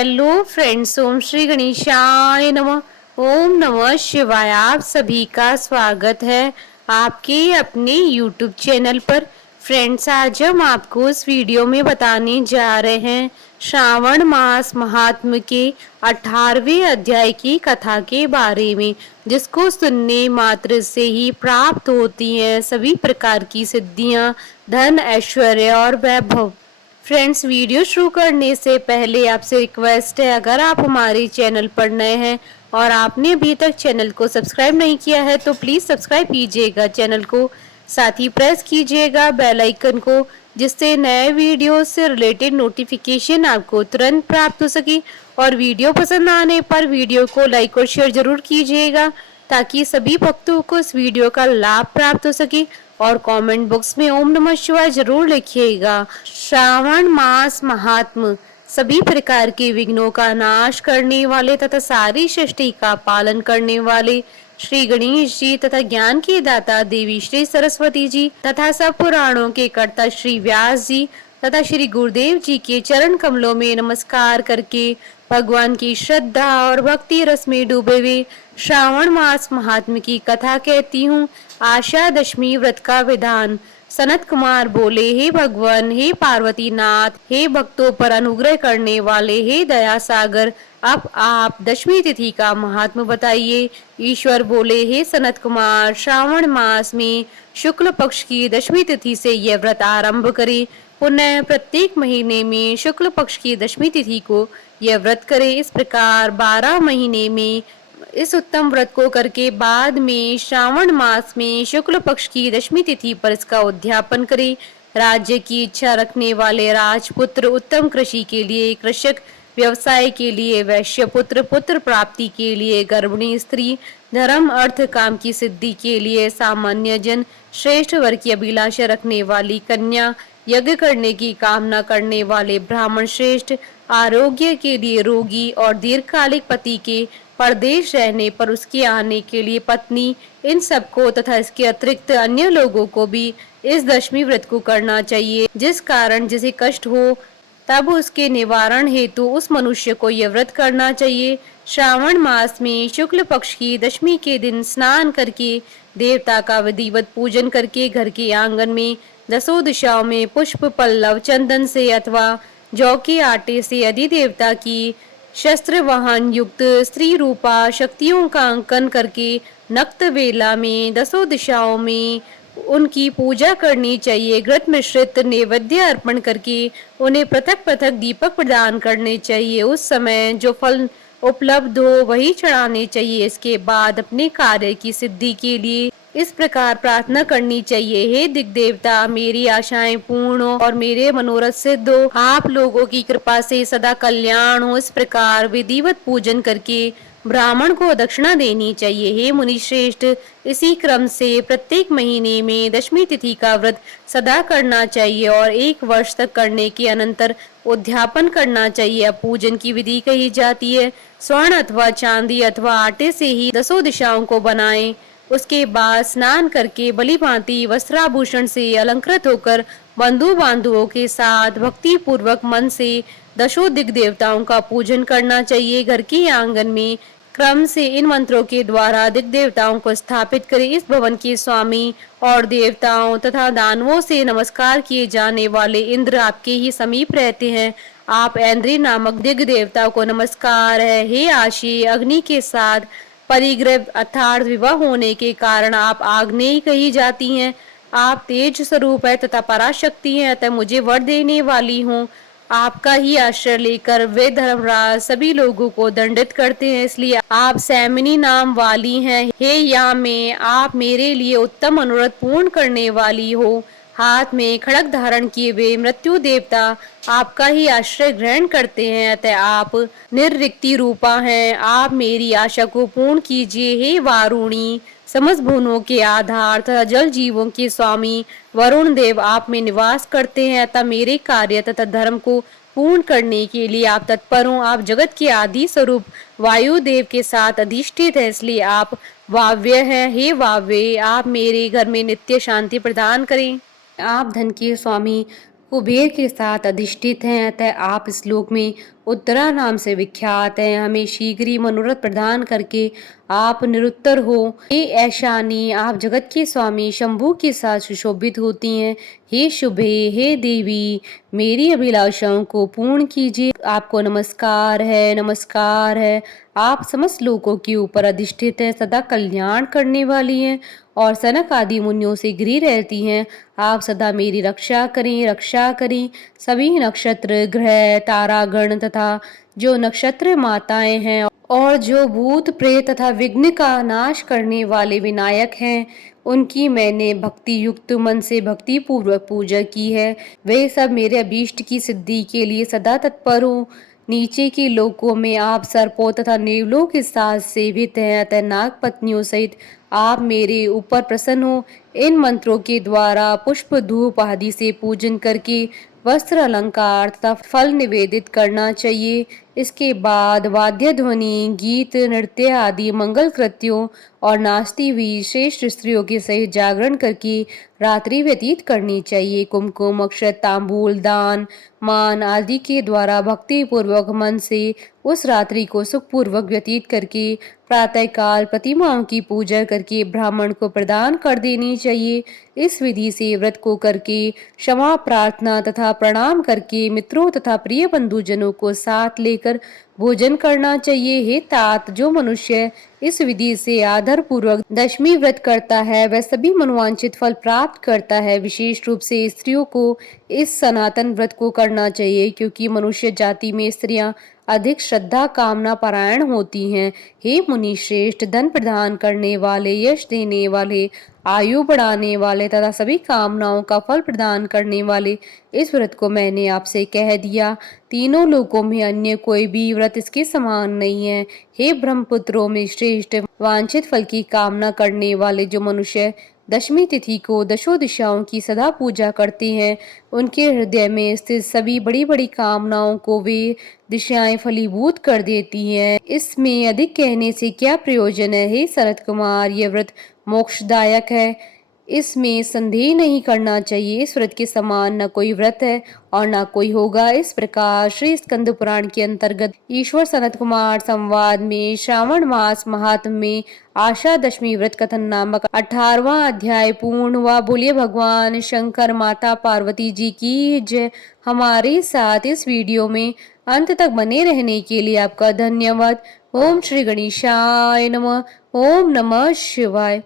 Hello friends, ओम श्री गणेशाय नमः। ओम नमः शिवाय। आप सभी का स्वागत है आपके अपने यूट्यूब चैनल पर। फ्रेंड्स, आज हम आपको इस वीडियो में बताने जा रहे हैं श्रावण मास महात्म के 18वें अध्याय की कथा के बारे में, जिसको सुनने मात्र से ही प्राप्त होती हैं सभी प्रकार की सिद्धियां, धन, ऐश्वर्य और वैभव। फ्रेंड्स, वीडियो शुरू करने से पहले आपसे रिक्वेस्ट है, अगर आप हमारे चैनल पर नए हैं और आपने अभी तक चैनल को सब्सक्राइब नहीं किया है तो प्लीज़ सब्सक्राइब कीजिएगा चैनल को। साथ ही प्रेस कीजिएगा बेल आइकन को, जिससे नए वीडियो से रिलेटेड नोटिफिकेशन आपको तुरंत प्राप्त हो सके। और वीडियो पसंद आने पर वीडियो को लाइक और शेयर जरूर कीजिएगा, ताकि सभी भक्तों को इस वीडियो का लाभ प्राप्त हो सके। और कमेंट बॉक्स में ओम नमः शिवाय जरूर लिखिएगा। श्रावण मास महात्म। सभी प्रकार के विघ्नों का नाश करने वाले तथा सारी सृष्टि का पालन करने वाले श्री गणेश जी तथा ज्ञान के दाता देवी श्री सरस्वती जी तथा सब पुराणों के कर्ता श्री व्यास जी तथा श्री गुरुदेव जी के चरण कमलों में नमस्कार करके भगवान की श्रद्धा और भक्ति रस में डूबे हुए श्रावण मास महात्म की कथा कहती हूँ। आशा दशमी व्रत का विधान। सनत कुमार बोले, हे भगवान, हे पार्वती नाथ, हे भक्तों पर अनुग्रह करने वाले, हे दया सागर, अब आप दशमी तिथि का महात्म बताइए। ईश्वर बोले, हे सनत कुमार, श्रावण मास में शुक्ल पक्ष की दशमी तिथि से यह व्रत आरंभ करें। पुनः प्रत्येक महीने में शुक्ल पक्ष की दशमी तिथि को यह व्रत करें। इस प्रकार 12 महीने में इस उत्तम व्रत को करके बाद में श्रावण मास में शुक्ल पक्ष की दशमी तिथि पर इसका उद्यापन करें। राज्य की इच्छा रखने वाले राजपुत्र, उत्तम कृषि के लिए कृषक, व्यवसाय के लिए वैश्य पुत्र, पुत्र प्राप्ति के लिए गर्भिणी स्त्री, धर्म अर्थ काम की सिद्धि के लिए सामान्य जन, श्रेष्ठ वर की अभिलाषा रखने वाली कन्या, यज्ञ करने की कामना करने वाले ब्राह्मण श्रेष्ठ, आरोग्य के लिए रोगी और दीर्घकालिक पति के परदेश रहने पर उसके आने के लिए पत्नी, इन सबको तथा इसके अतिरिक्त अन्य लोगों को भी इस दशमी व्रत को करना चाहिए। जिस कारण जिसे कष्ट हो तब उसके निवारण हेतु उस मनुष्य को यह व्रत करना चाहिए। श्रावण मास में शुक्ल पक्ष की दशमी के दिन स्नान करके देवता का विधिवत पूजन करके घर के आंगन में दसों दिशाओं में पुष्प, पल्लव, चंदन से अथवा जौ के आटे से अधिदेवता की शस्त्र वाहन युक्त स्त्री रूपा शक्तियों का अंकन करके नक्त वेला में दसों दिशाओं में उनकी पूजा करनी चाहिए। घृत मिश्रित नैवेद्य अर्पण करके उन्हें पृथक पृथक दीपक प्रदान करने चाहिए। उस समय जो फल उपलब्ध हो वही चढ़ाने चाहिए। इसके बाद अपने कार्य की सिद्धि के लिए इस प्रकार प्रार्थना करनी चाहिए, हे दिग्देवता, मेरी आशाएं पूर्ण हो और मेरे मनोरथ सिद्ध हो, आप लोगों की कृपा से सदा कल्याण हो। इस प्रकार विधिवत पूजन करके ब्राह्मण को दक्षिणा देनी चाहिए। हे मुनि श्रेष्ठ, इसी क्रम से प्रत्येक महीने में दशमी तिथि का व्रत सदा करना चाहिए और 1 वर्ष तक करने के अनंतर उद्यापन करना चाहिए। अब पूजन की विधि कही जाती है। स्वर्ण अथवा चांदी अथवा आटे से ही दसों दिशाओं को बनाएं। उसके बाद स्नान करके बलि भांति वस्त्राभूषण से अलंकृत होकर बंधु बांधुओं के साथ भक्ति पूर्वक मन से दशों दिग देवताओं का पूजन करना चाहिए। घर के आंगन में क्रम से इन मंत्रों के द्वारा दिग देवताओं को स्थापित करें। इस भवन के स्वामी और देवताओं तथा दानवों से नमस्कार किए जाने वाले इंद्र आपके ही समीप रहते हैं। आप ऐन्द्री नामक दिग देवता को नमस्कार है। हे आशी, अग्नि के साथ परिग्रह अर्थात विवाह होने के कारण आप आग्नेय कही जाती हैं। आप तेज स्वरूप है तथा पराशक्ति हैं, अतः मुझे वर देने वाली हूँ। आपका ही आश्रय लेकर वे धर्मराज सभी लोगों को दंडित करते हैं, इसलिए आप सैमिनी नाम वाली हैं। हे यामे, आप मेरे लिए उत्तम मनोरथ पूर्ण करने वाली हो। हाथ में खड़ग धारण किए हुए मृत्यु देवता आपका ही आश्रय ग्रहण करते हैं, अतः आप निर्रिक्ति रूपा हैं। आप मेरी आशा को पूर्ण कीजिए। हे वारुणी, समस्त भुवनों के आधार तथा जल जीवों के स्वामी वरुण देव आप में निवास करते हैं, अतः मेरे कार्य तथा धर्म को पूर्ण करने के लिए आप तत्पर हो। आप जगत के आदि स्वरूप वायुदेव के साथ अधिष्ठित है, इसलिए आप वाव्य हैं। हे वाव्य, आप मेरे घर में नित्य शांति प्रदान करें। आप धन के स्वामी कुबेर के साथ अधिष्ठित हैं, अतः आप इस लोक में उत्तरा नाम से विख्यात है। हमें शीघ्र ही मनोरथ प्रदान करके आप निरुत्तर हो। हे ऐशानी, आप जगत के स्वामी शंभु के साथ सुशोभित होती हैं। हे शुभे, हे देवी, मेरी अभिलाषाओं को पूर्ण कीजिए। आपको नमस्कार है, नमस्कार है। आप समस्त लोकों के ऊपर अधिष्ठित हैं, सदा कल्याण करने वाली हैं और सनक आदि मुनियों से घिरी रहती हैं। आप सदा मेरी रक्षा करें, रक्षा करें। सभी नक्षत्र, ग्रह, तारागण तथा जो नक्षत्र माताएं हैं और जो भूत प्रेत तथा विघ्न का नाश करने वाले विनायक हैं, उनकी मैंने भक्ति युक्त मन से भक्ति पूर्वक पूजा की है। वे सब मेरे अभीष्ट की सिद्धि के लिए सदा तत्पर हो। नीचे के लोकों में आप सर्पों तथा नेवलों के साथ सेवित हैं, अतः नाग पत्नियों सहित आप मेरे ऊपर प्रसन्न हो। इन मंत्रों के द्वारा पुष्प धूप आदि से पूजन करके वस्त्र अलंकार तथा फल निवेदित करना चाहिए। इसके बाद वाद्य ध्वनि, गीत, नृत्य आदि मंगल कृत्यों और नाचती हुई श्रेष्ठ स्त्रियों के सहित जागरण करके रात्रि व्यतीत करनी चाहिए। कुमकुम, अक्षत, तांबूल, दान, मान आदि के द्वारा भक्ति पूर्वक मन से उस रात्रि को सुखपूर्वक व्यतीत करके प्रातःकाल प्रतिमाओं की पूजा करके ब्राह्मण को प्रदान कर देनी चाहिए। इस विधि से व्रत को करके क्षमा प्रार्थना तथा प्रणाम करके मित्रों तथा प्रिय बंधुजनों को साथ लेकर भोजन करना चाहिए। हे तात, जो मनुष्य इस विधि से आदर पूर्वक दशमी व्रत करता है वह सभी मनोवांछित फल प्राप्त करता है। विशेष रूप से स्त्रियों को इस सनातन व्रत को करना चाहिए, क्योंकि मनुष्य जाति में स्त्रियां अधिक श्रद्धा कामना परायण होती हैं। हे मुनि श्रेष्ठ, धन प्रदान करने वाले, यश देने वाले, आयु बढ़ाने वाले तथा सभी कामनाओं का फल प्रदान करने वाले इस व्रत को मैंने आपसे कह दिया। तीनों लोकों में अन्य कोई भी व्रत इसके समान नहीं है। हे ब्रह्मपुत्रों में श्रेष्ठ, वांछित फल की कामना करने वाले जो मनुष्य दशमी तिथि को दशों दिशाओं की सदा पूजा करते हैं, उनके हृदय में स्थित सभी बड़ी बड़ी कामनाओं को वे दिशाएं फलीभूत कर देती हैं। इसमें अधिक कहने से क्या प्रयोजन है। हे सनत कुमार, यह व्रत मोक्षदायक है, इसमें संदेह नहीं करना चाहिए। इस व्रत के समान न कोई व्रत है और न कोई होगा। इस प्रकार श्री स्कंद पुराण के अंतर्गत ईश्वर सनत कुमार संवाद में श्रावण मास महात्म्य में आशा दशमी व्रत कथन नामक 18वां अध्याय पूर्ण हुआ। बोलिए भगवान शंकर, माता पार्वती जी की जय। हमारे साथ इस वीडियो में अंत तक बने रहने के लिए आपका धन्यवाद। ओम श्री गणेशाय नमः। ओम नमः शिवाय।